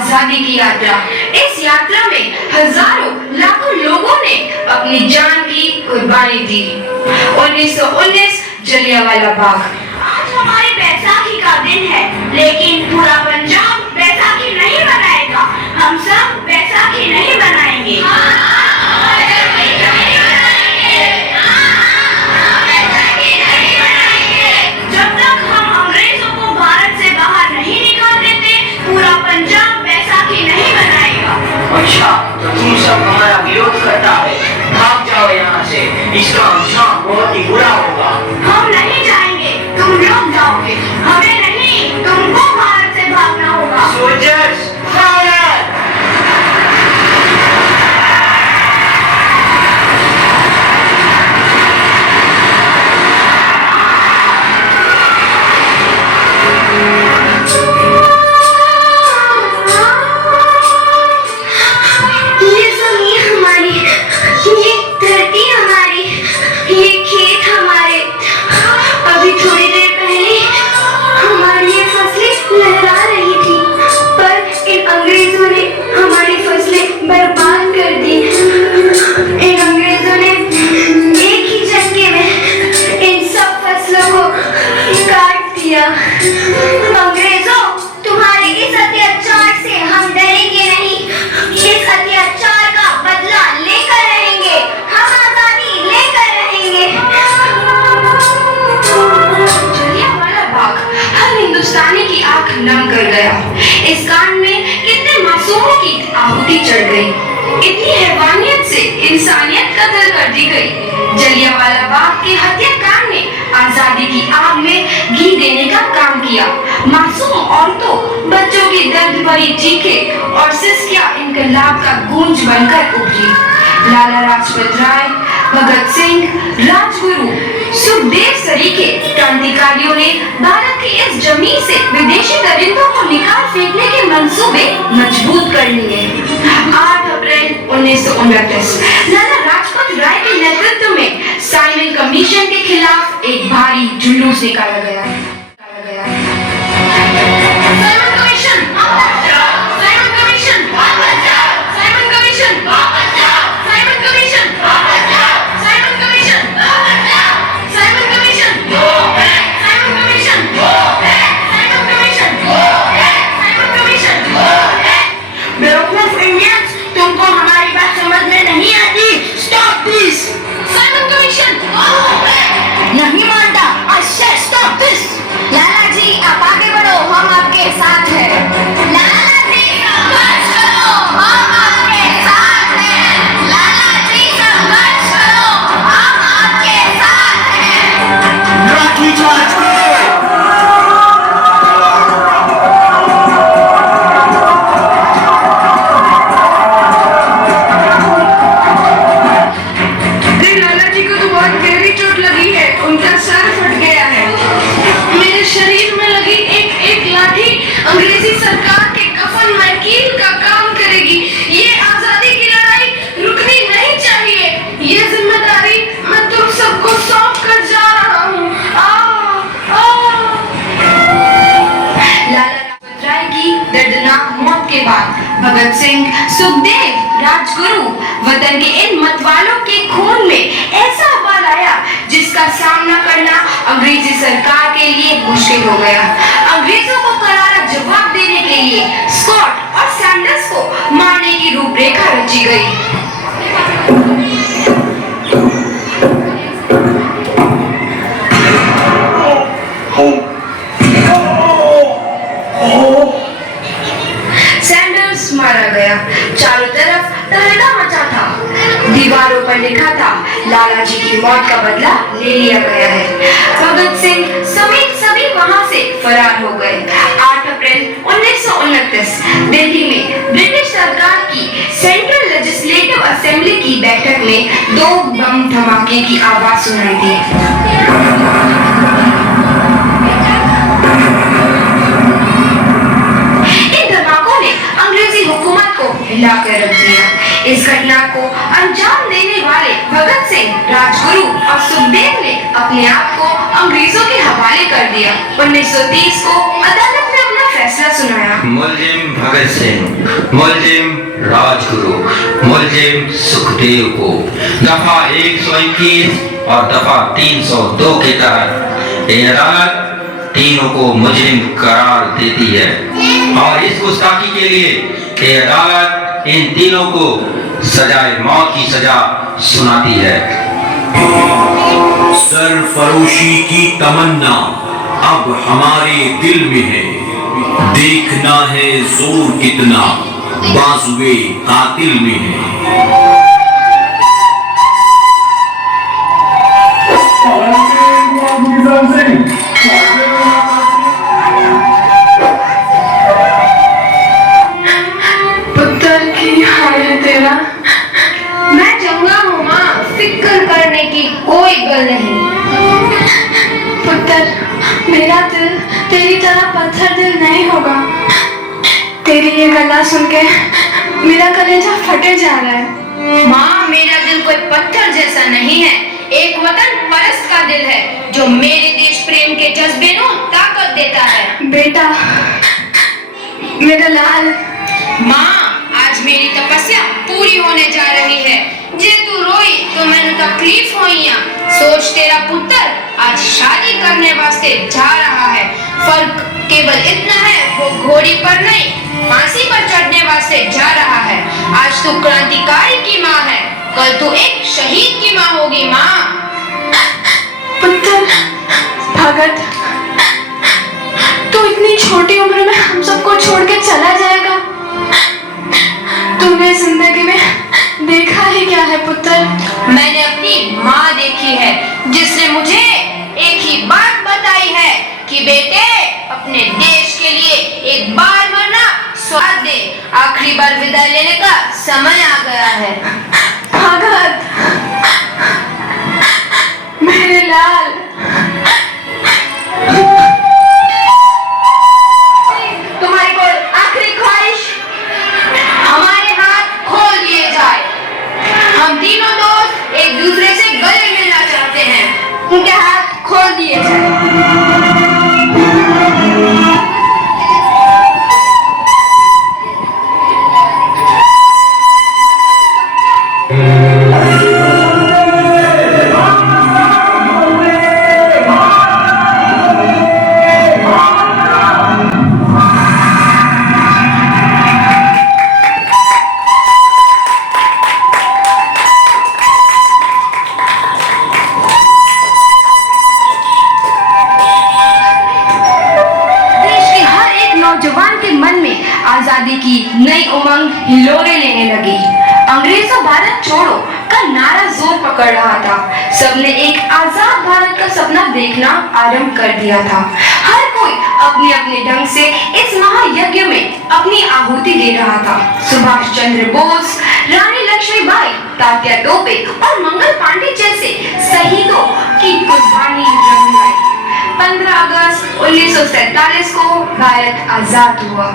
आजादी की यात्रा। इस यात्रा में हजारों लाखों लोगों ने अपनी जान की कुर्बानी दी। 1919 जलियांवाला बाग। आज हमारी बैसाखी का दिन है, लेकिन पूरा पंजाब बैसाखी नहीं मनाएगा। हम सब बैसाखी नहीं मनाएंगे। जब तक हम अंग्रेजों को भारत से बाहर नहीं निकाल देते, पूरा पंजाब बैसाखी नहीं मनाएगा। अच्छा, तो तुम सब हमारा विरोध करता है, भाग जाओ यहाँ से। इसका अंजाम बहुत ही बुरा होगा। हम नहीं जाएंगे, तुम लोग जाओगे। हमें नहीं, तुमको भारत से भागना होगा। Soldiers, fire! अंग्रेजों, तुम्हारे इस अत्याचार से हम डरेंगे नहीं। इस अत्याचार का बदला लेकर रहेंगे। हम आजादी लेकर रहेंगे। जलियांवाला बाग हर हिंदुस्तानी की आंख नम कर गया। इस कांड में कितने मासूमों की आहुति चढ़ गई। इतनी हैवानियत से इंसानियत कत्ल कर दी गई। जलियांवाला बाग के हत्याकांड ने आजादी की आग में घी देने का काम किया। मासूम औरतों, बच्चों की दर्द भरी चीखें और सिसकियां इनकलाब का गूंज बनकर उठी। लाला लाजपत राय, भगत सिंह, राजगुरु, सुखदेव सरीखे क्रांतिकारियों ने भारत की इस जमीन से विदेशी दरिंदों को निकाल फेंकने के मंसूबे मजबूत कर लिए। 8 अप्रैल 1929 लाला लाजपत राय के नेतृत्व में साइमन कमीशन के खिलाफ एक भारी जुलूस निकाला गया। साइमन कमीशन वापस जाओ। साइमन कमीशन वापस जाओ। साइमन कमीशन वापस जाओ। साइमन कमीशन वापस जाओ। साइमन कमीशन वापस जाओ। साइमन कमीशन वो है। साइमन कमीशन वो है। साइमन कमीशन वो है। साइमन कमीशन वो है। बेवकूफ इंडियंस, तुमको हमारी बात समझ में नहीं आती। Stop this. साइमन कमीशन वो है। नहीं मानता। I said stop this. लाला जी, आप आगे बढ़ो, हम आपके साथ हैं। लाला जी, संघर्ष करो, हम आपके साथ हैं। लाला जी, संघर्ष करो, हम आपके साथ हैं। लाठी चार्ज करो! लाला जी को तो बहुत गहरी चोट लगी है। उनका सर फट गया है। मेरे शरीर में लगी एक लाठी अंग्रेजी सरकार के कफन में कील का काम करेगी। ये आजादी की लड़ाई रुकनी नहीं चाहिए। ये जिम्मेदारी मैं तुम सबको सौंप कर जा रहा हूँ। लाला लाजपत राय की दर्दनाक मौत के बाद भगत सिंह, सुखदेव, राजगुरु वतन के इन मतवालों के खून में ऐसा बल आया जिसका सामना करना अंग्रेजी सरकार के लिए मुश्किल हो गया। अंग्रेजों को करारा जवाब देने के लिए स्कॉट और सैंडर्स को मारने की रूपरेखा रची गई। सैंडर्स मारा गया। चारों तरफ तहलका मचा था। दीवारों पर लिखा था, लाला जी की मौत का बदला ले लिया गया है। भगत सिंह समेत सभी वहां से फरार हो गए। 8 अप्रैल 1929 दिल्ली में ब्रिटिश सरकार की सेंट्रल लेजिस्लेटिव असेंबली की बैठक में 2 बम धमाके की आवाज सुनाई दी। इन धमाकों ने अंग्रेजी हुकूमत को हिलाकर रख दिया। इस घटना को अंजाम देने वाले भगत सिंह, राजगुरु और सुखदेव ने अपने आप को अंग्रेजों के हवाले कर दिया। 1930 को अदालत में अपना फैसला सुनाया। मुलजिम भगत सिंह, मुलजिम राजगुरु, मुलजिम सुखदेव को दफा 121 और दफा 302 के तहत ये अदालत तीनों को मुजरिम करार देती है और इस गुस्ताखी के लिए ये अदालत इन तीनों को सजाए मौत की सजा सुनाती है। सरफरोशी की तमन्ना अब हमारे दिल में है, देखना है जोर कितना बाजुए कातिल में है। पुत्र की हाल है तेरा। मैं चंगा हूँ माँ, फिक्र करने की कोई गल नहीं। पुत्र, मेरा दिल तेरी तरह पत्थर दिल नहीं होगा। तेरी ये गला सुन के मेरा कलेजा फटे जा रहा है। माँ, मेरा दिल कोई पत्थर जैसा नहीं है, एक वतन परस्त का दिल है जो मेरे देश प्रेम के जज्बे को ताकत देता है। बेटा, मेरा लाल। माँ, आज मेरी तपस्या पूरी होने जा रही है। जे तू रोई तो मैंने तकलीफ होई। सोच, तेरा पुत्र आज शादी करने वास्ते जा रहा है। फर्क केवल इतना है, वो घोड़ी पर नहीं फांसी पर चढ़ने वास्ते जा रहा है। आज तू क्रांतिकारी की माँ है, कल तू एक शहीद की माँ होगी। माँ। पुत्र भगत, तू इतनी छोटी उम्र में हम सबको छोड़ के चला जाएगा। तुमने जिंदगी में देखा ही क्या है पुत्र? मैंने अपनी माँ देखी है जिसने मुझे एक ही बात बताई है कि बेटे, अपने देश के लिए एक बार मरना स्वाद दे। आखिरी बार विदाई लेने का समय आ गया है। भगत, मेरे लाल। तुम्हारी कोई आखिरी ख्वाहिश? हमारे हाथ खोल दिए जाए। हम तीनों दोस्त एक दूसरे से गले मिलना चाहते हैं, उनके हाथ खोल दिए जाए। आजादी की नई उमंग हिलोरे लेने लगी। अंग्रेजों भारत छोड़ो का नारा जोर पकड़ रहा था। सबने एक आजाद भारत का सपना देखना आरंभ कर दिया था। हर कोई अपने अपने ढंग से इस महायज्ञ में अपनी आहुति दे रहा था। सुभाष चंद्र बोस, रानी लक्ष्मीबाई, तात्या टोपे और मंगल पांडे जैसे शहीदों की कुर्बानी रंग लाई। 15 अगस्त 1947 को भारत आजाद हुआ।